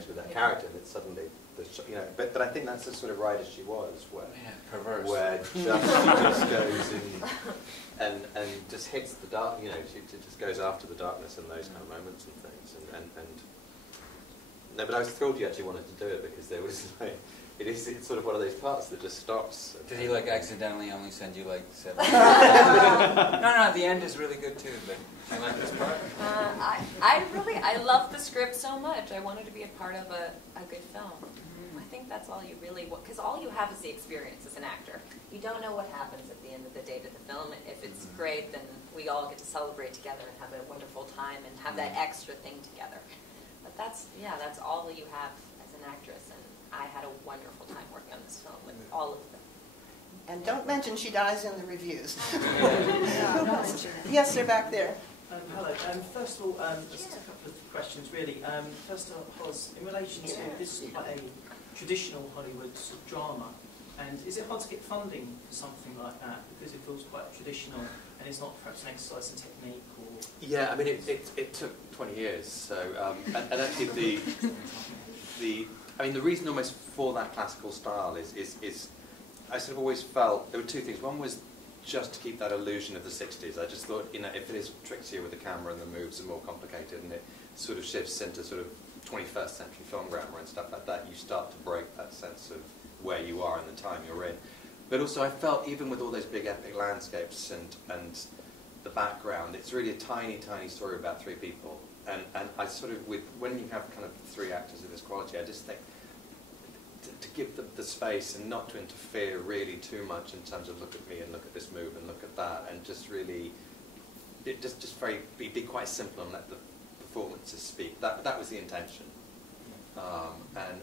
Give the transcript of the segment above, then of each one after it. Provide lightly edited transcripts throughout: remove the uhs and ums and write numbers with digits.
experience with that character, and it's suddenly, you know. But I think that's the sort of writer she was, where perverse, where she just goes in and just hits the dark. You know, she just goes after the darkness in those kind of moments and things. And no, but I was thrilled you actually wanted to do it, because there was like, it's sort of one of those parts that just stops. Did he like accidentally only send you like 7? No, the end is really good too, but I like this part. I love the script so much. I wanted to be a part of a good film. I think that's all you really want, because all you have is the experience as an actor. You don't know what happens at the end of the day to the film. If it's great, then we all get to celebrate together and have a wonderful time and have that extra thing together. But that's all you have as an actress, and I had a wonderful time working on this film with all of them. And don't mention she dies in the reviews. Yeah. Yes, they're back there. Hello. First of all, just a couple of questions, really. First of all, Hos, in relation to this is quite a traditional Hollywood sort of drama, and is it hard to get funding for something like that, because it feels quite traditional and it's not perhaps an exercise in technique? Or yeah, I mean, it took 20 years. So and actually I mean, the reason almost for that classical style is I sort of always felt there were two things. One was just to keep that illusion of the 60s. I just thought, you know, if it is trickier with the camera and the moves are more complicated and it sort of shifts into sort of 21st century film grammar and stuff like that, you start to break that sense of where you are in the time you're in. But also I felt, even with all those big epic landscapes and the background, it's really a tiny, tiny story about 3 people. And I sort of, when you have kind of 3 actors of this quality, I just think to give the space and not to interfere really too much in terms of look at me and look at this move and look at that, and just really, be quite simple and let the performances speak. That was the intention.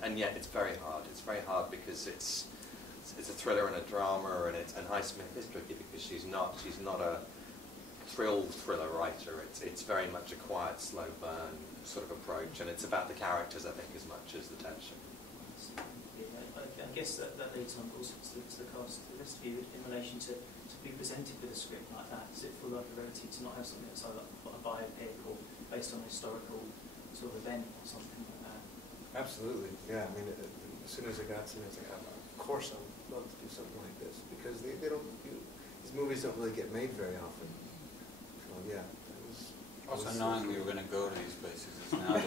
And yet it's very hard. It's very hard because it's a thriller and a drama, and Highsmith is tricky because she's not a thriller writer. It's very much a quiet, slow burn sort of approach, and it's about the characters, I think, as much as the tension. I guess that leads on also to the cast, the rest of you, in relation to be presented with a script like that. Does it feel like a rarity to not have something that's like a biopic or based on a historical sort of event or something like that? Absolutely, yeah. I mean, as soon as I got to it, I was like, of course I would love to do something like this, because these movies don't really get made very often. So yeah, also knowing we were going to go to these places is now.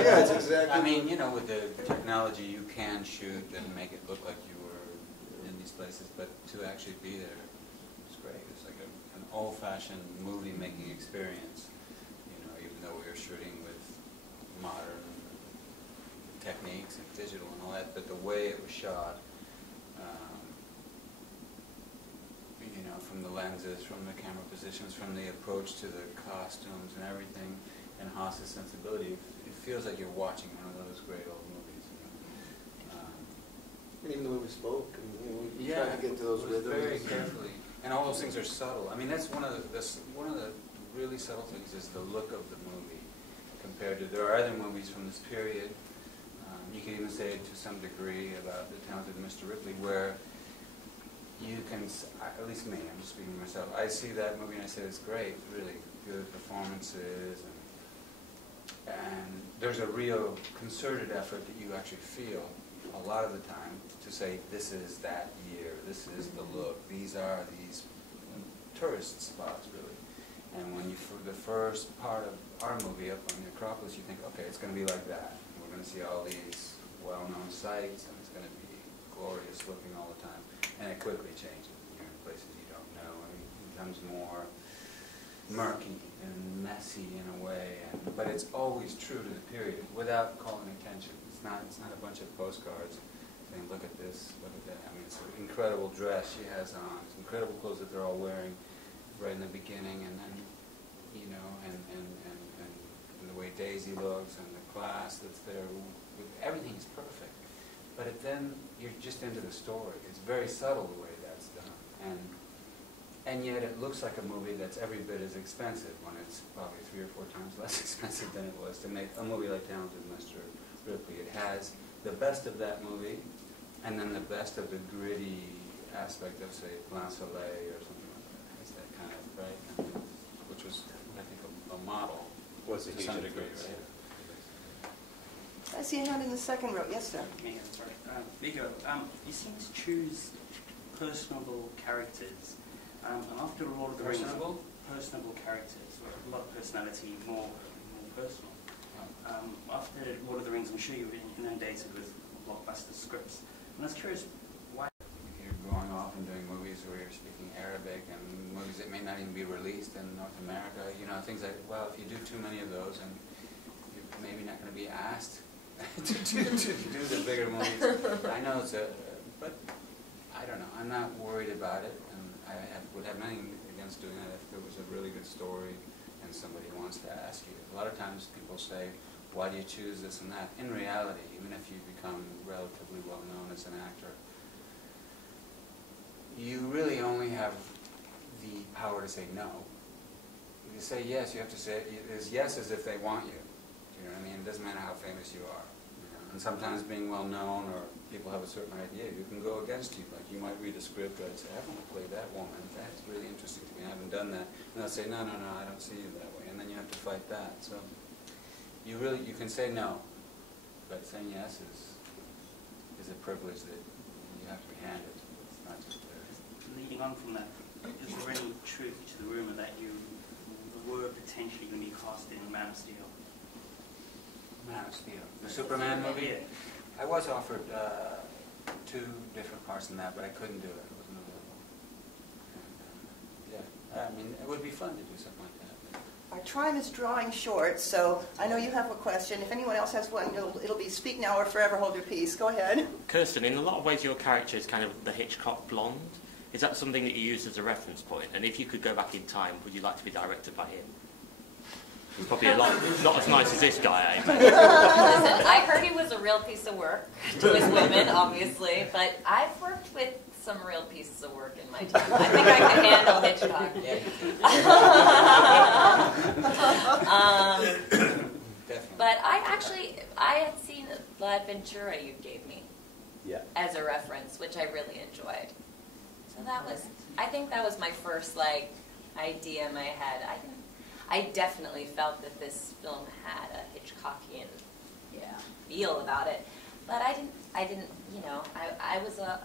Yeah, it's exactly. I mean, you know, with the technology, you can shoot and make it look like you were in these places, but to actually be there is great. It's like an old-fashioned movie-making experience. You know, even though we were shooting with modern techniques and digital and all that, but the way it was shot, you know, from the lenses, from the camera positions, from the approach to the costumes and everything, and Haas's sensibility, it feels like you're watching one of those great old movies. You know? And even the way we spoke, and you know, we yeah, tried to get to those rhythms very carefully, and all those things are subtle. I mean, that's one of the really subtle things is the look of the movie compared to there are other movies from this period. You can even say to some degree about The Talented Mr. Ripley, where you can, at least me, I'm just speaking for myself, I see that movie and I say it's great, really good performances, and there's a real concerted effort that you actually feel a lot of the time to say this is that year, this is the look, these are these tourist spots, really. And when you, for the first part of our movie up on the Acropolis, you think, okay, it's going to be like that. We're going to see all these well-known sites, and it's going to be glorious looking all the time. And it quickly changes. You're in places you don't know. I mean, it becomes more murky and messy in a way. But it's always true to the period, without calling attention. It's not a bunch of postcards saying, look at this, look at that. I mean, it's an incredible dress she has on. It's incredible clothes that they're all wearing right in the beginning, and then, you know, and the way Daisy looks and the class that's there. Everything is perfect. But then you're just into the story. It's very subtle the way that's done. And yet it looks like a movie that's every bit as expensive when it's probably 3 or 4 times less expensive than it was to make a movie like Talented Mr. Ripley. It has the best of that movie, and then the best of the gritty aspect of, say, Blanc Soleil or something like that. It's that kind of, right? I mean, which was, I think, a model Was a to huge some degree, influence, right? yeah. I see a hand in the second row. Yes, sir. Me, sorry. Viggo, you seem to choose personable characters. And after Lord of the Rings, personable characters, or a lot of personality, more personal. After Lord of the Rings, I'm sure you've been inundated with blockbuster scripts. And I was curious, why? You're going off and doing movies where you're speaking Arabic and movies that may not even be released in North America. You know, things like, well, if you do too many of those, and you're maybe not going to be asked to do the bigger movies. I know it's but I don't know. I'm not worried about it, and would have nothing against doing it if there was a really good story and somebody wants to ask you. A lot of times people say, why do you choose this and that? In reality, even if you become relatively well known as an actor, you really only have the power to say no. If you say yes, you have to say yes as if they want you. You know what I mean? It doesn't matter how famous you are. You know? And sometimes being well known or people have a certain idea, you can go against you. Like you might read a script and say, I want to play that woman. That's really interesting to me. I haven't done that. And they'll say, no, I don't see you that way. And then you have to fight that. So you can say no, but saying yes is a privilege that you have to be handed. It's not just there. Leading on from that, is there any truth to the rumor that you were potentially going to be cast in Man of Steel? Man of Steel, the Superman movie? Yeah. I was offered 2 different parts in that, but I couldn't do it. It wasn't available. And, yeah, I mean, it would be fun to do something like that. Our time is drawing short, so I know you have a question. If anyone else has one, it'll be speak now or forever hold your peace. Go ahead. Kirsten, in a lot of ways your character is kind of the Hitchcock blonde. Is that something that you use as a reference point? And if you could go back in time, would you like to be directed by him? He's probably a lot, not as nice as this guy, eh? Listen, I heard he was a real piece of work to his women, obviously, but I've worked with some real pieces of work in my time. I think I can handle Hitchcock. Definitely. But I had seen La Adventura you gave me as a reference, which I really enjoyed. So I think that was my first idea in my head. I definitely felt that this film had a Hitchcockian feel about it, but I didn't, I was a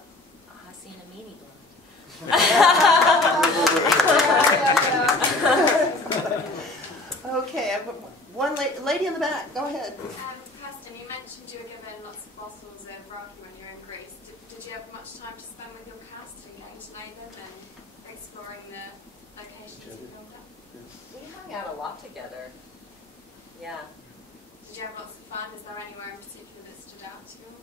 Hossein Amini blonde. Okay, I have one lady in the back. Go ahead. Kirsten, you mentioned you were given lots of bottles of raki when you were in Greece. Did you have much time to spend with your cast and getting to know them and exploring the locations you filmed at? We hung out a lot together. Yeah. Did you have lots of fun? Is there anywhere in particular that stood out to you?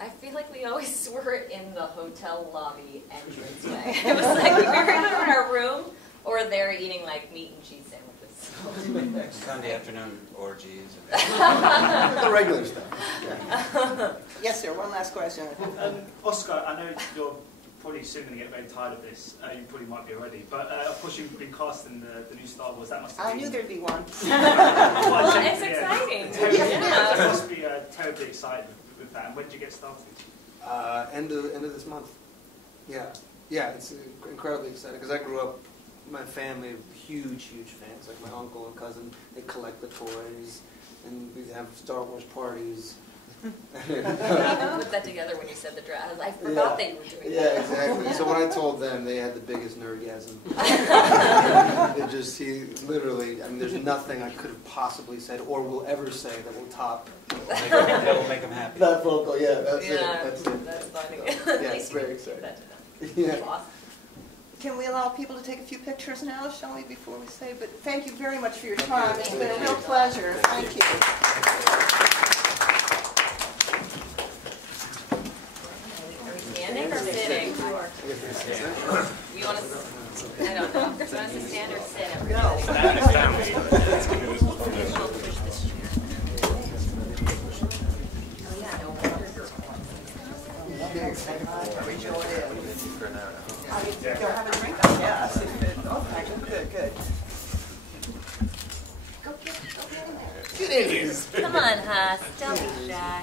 I feel like we always were in the hotel lobby entranceway. It was like we were either in our room or there eating meat and cheese sandwiches. Sunday afternoon orgies. The regular stuff. Yeah. Yes, sir. One last question. Oscar, I know you're probably soon going to get very tired of this. You probably might be already. But of course, you've been cast in the new Star Wars. That must have I been... knew there'd be one. It's exciting. You must be terribly excited with that. And when did you get started? End of this month. Yeah, it's incredibly exciting because I grew up. My family, huge fans. Like my uncle and cousin, they collect the toys, and we have Star Wars parties. I put that together when you said the dress. I forgot they were doing that. Yeah, exactly. So when I told them, they had the biggest nerdgasm. He literally, there's nothing I could have possibly said or will ever say that will top. That will make them happy. That vocal, that's it. That's funny. So, yeah, it's very exciting. Yeah. Awesome. Can we allow people to take a few pictures now, shall we, before we say? But thank you very much for your time. It's been a real pleasure. Thank you. Are we standing or sitting? You want to? I don't know. Do you want us to stand or sit? Everybody? Push this chair. Oh yeah, no wonder. You'll have a drink, I guess. Okay, good. Go get in there. Get in here. Come on, Huss. Don't be shy.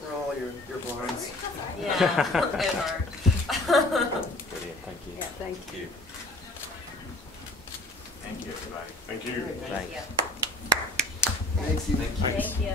For all your blinds. Yeah, good hard. Brilliant, thank you. Yeah, thank you. Thank you, everybody. Thank you. Thank you. Thanks. Thank you.